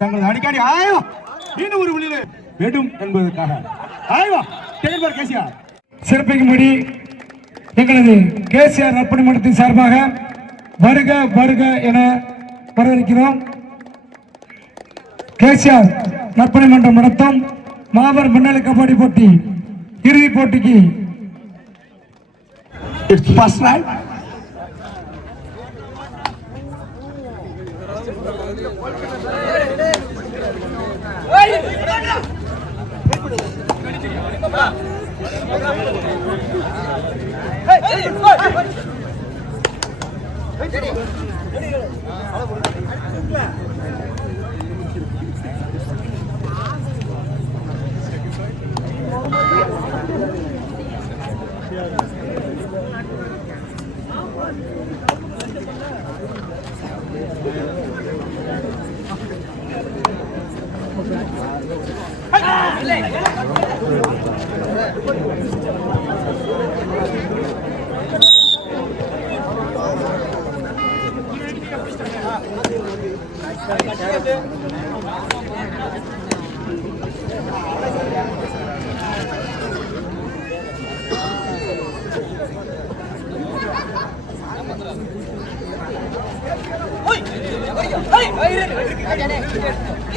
தங்களது அடிக்கடி ஆயோ மீண்டும் ஒரு விழியில வெடும் என்பதற்காக. ஆய்வா தெரிவார் கேசியா? சிறப்பிக்கும்படி எங்களது கேசிஆர் நற்பணி மன்றத்தின் சார்பாக வருக வருக என வரவேற்கிறோம். கேசிஆர் நற்பணி மன்றம் நடத்தும் மாபெரும் முன்னணி கபடி போட்டி இறுதிப் போட்டிக்கு. It's first Hey, hey, hey, hey.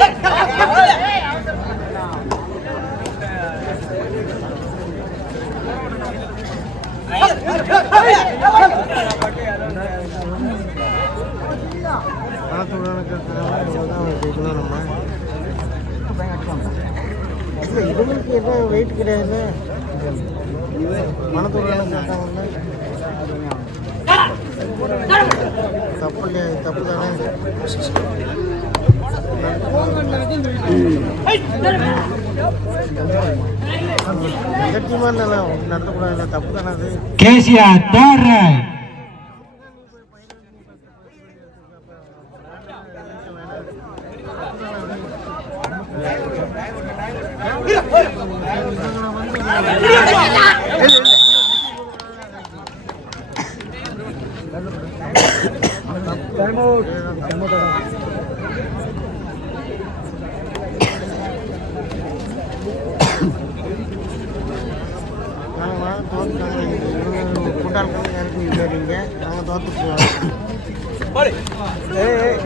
Right இல்லை இவங்களுக்கு என்ன வெயிட் கிடையாது? மனத்தோட சேர்த்தாங்க தப்பு இல்லையா இது தப்பு தானே நெகட்டிவாக இல்லை நடத்தக்கூடாது தப்பு தானே அது? கேசிஆர் தேர்ட் ரைட் நாங்கள் தோற்றுட்டாங்க குண்டால் கூட்டாளி இறக்கி விசாரிங்க நாங்கள் தோற்றுக்குவோம் ஏய்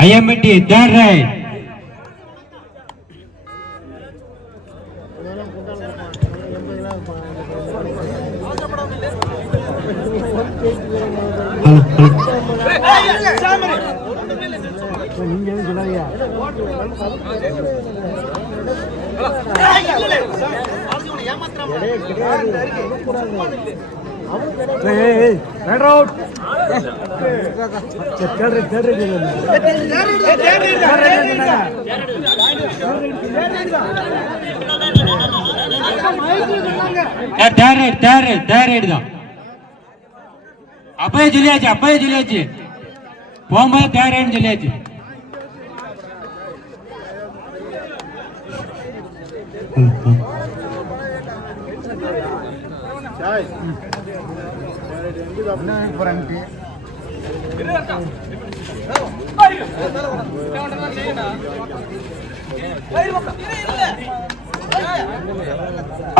ஐஎம்டி தேர்ட் ரைட் இதெல்லாம் கூட்டாளி நீங்க ரைட் தான் அப்பயே சொல்லியாச்சு அப்பயே சொல்லியாச்சு போகும்போது தேரேன்னு சொல்லியாச்சு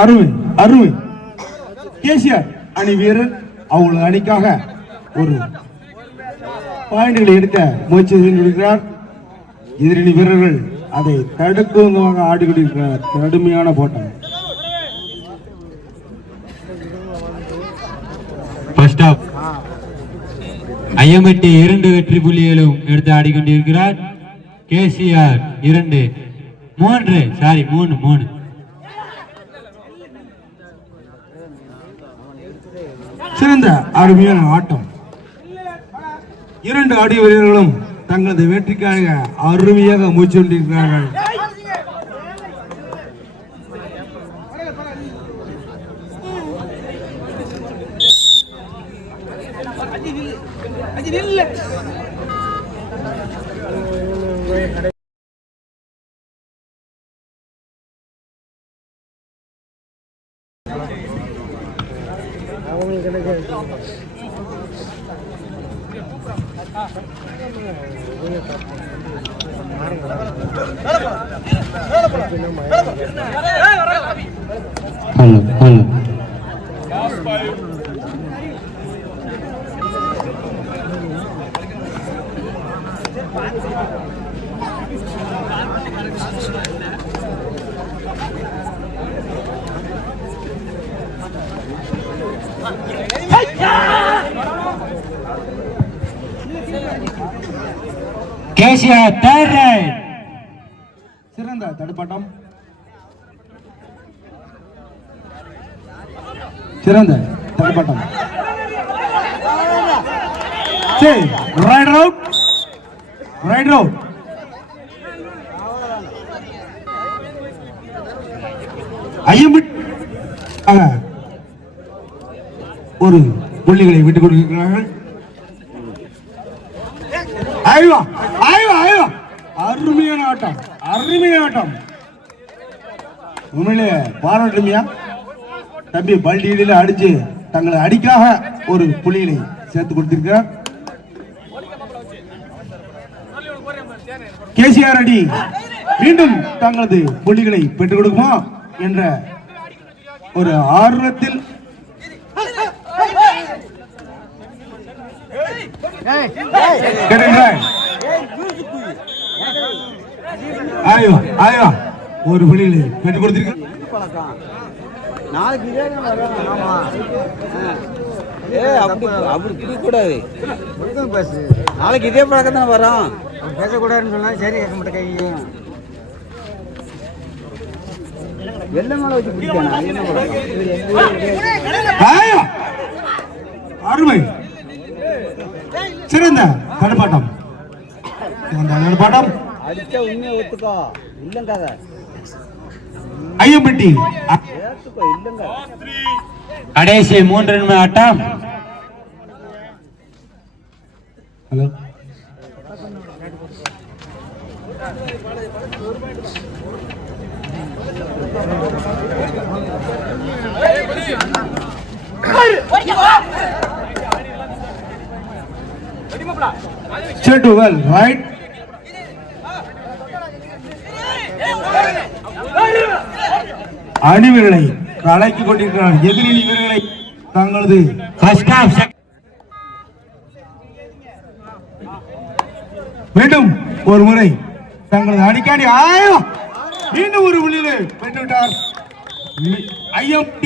அருண் அருண். கேசிஆர் அணி வீரர் அவங்களது அணிக்காக ஒரு பாயிண்ட்களை எடுக்க முயற்சி செய்திருக்கிறார் எதிரணி வீரர்கள் அதை தடுக்குவதாக ஆடிக்கொண்டிருக்கிறார் கடுமையான போட்டம். ஃபர்ஸ்ட் ஆஃப் ஐஎம்எட்டி இரண்டு வெற்றி புள்ளிகளும் எடுத்து ஆடிக்கொண்டிருக்கிறார். கேசிஆர் இரண்டு மூன்று சாரி மூணு மூணு. சிறந்த அருமையான ஆட்டம். இரண்டு ஆடி வீரர்களும் தங்களது வெற்றிக்காக அருமையாக மூச்சு கொண்டிருக்கிறார்கள் அவங்களுக்கு கிடைக்காது ஹலோ ஹலோ தேர்ட் ரைட் சிறந்த தடுப்பாட்டம். சிறந்த தடுப்பாட்டம். சரி ரைட் அவுட் ரைட் அவுட் ஐயம்பிட் ஆக ஒரு புள்ளிகளை விட்டுக் கொடுக்கிறார்கள் ஐவா. ஐவா அருமையான ஆட்டம். அருமையான ஆட்டம். உண்மையிலே பாராட்டுமியா தம்பி பல்டியில அடிச்சு தங்களை அடிக்காக ஒரு புள்ளிகளை சேர்த்து கொடுத்திருக்கிறார். கேசிஆர் அடி மீண்டும் தங்களது புள்ளிகளை பெற்றுக் கொடுக்குமா என்ற ஒரு ஆர்வத்தில் கேட்டுக்கிறார். ஆய்வா ஆய்வா ஒரு புள்ளிகளை பெற்றுக் கொடுத்திருக்க. பழக்கம் நாளைக்கு இதே தான் வரும். ஆமா. ஏ அப்படி அப்படி பிடிக்கக்கூடாது பேசு. நாளைக்கு இதே பழக்கம் தானே வரும். பேசக்கூடாதுன்னு சொன்னா சரி கேட்க மாட்டேன் கையும் வெள்ளை மேலே வச்சு பிடிக்கணும்! அருமை. சிறந்த தடுப்பாட்டம் தடுப்பாட்டம் அடிச்சா உண்மையை ஒத்துக்கோ. இல்லைங்காத ஐயம்பட்டி இல்லைங்க. கடைசி மூன்று நிமிட ஆட்டம். Hello. Straight to well, right? அணி வீரர்களை கலக்கிக் கொண்டிருக்கிறார். எதிரணி வீரர்களை தங்களது ஃபர்ஸ்ட் மீண்டும் ஒரு முறை தங்களது அடிக்காடி ஆயம் மீண்டும் ஒரு உள்ளிலே பெற்றுவிட்டார்.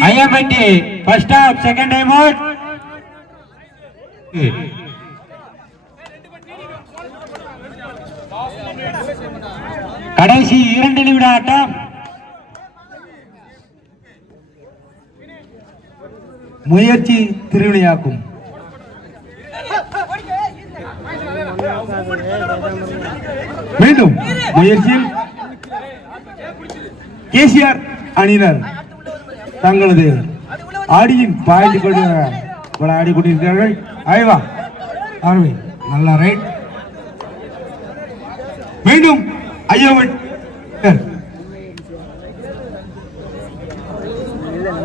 Ayyampatti first half second time out கடைசி இரண்டு நிமிட ஆட்டம். முயற்சி திருவினையாக்கும். மீண்டும் முயற்சியில் கேசிஆர் அணியினர் தங்களது ஆடியின் பாய்ந்து கொண்டு விளையாடி கொண்டிருக்கிறார்கள். ஐவா ஆர்வி நல்லா ரைட் மீண்டும் ஐயோவட்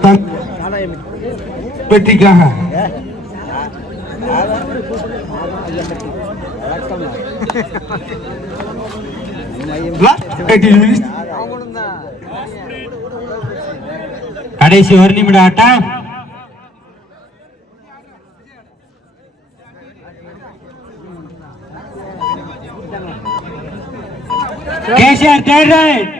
தன் வெற்றிக்காக last 18 minutes கடைசி ஒரு நிமிட ஆட்டம் கேசிஆர் தேர்ட் ரைட்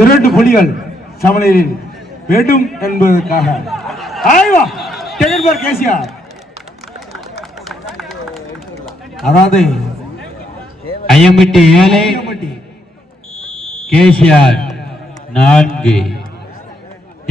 இரண்டு புலிகள் சமநிலையில் வேண்டும் என்பதற்காக. ஆய்வா டெகன் பார் கேசிஆர். அதாவது ஐயம்பட்டி ஏழு கேசிஆர் நான்கு.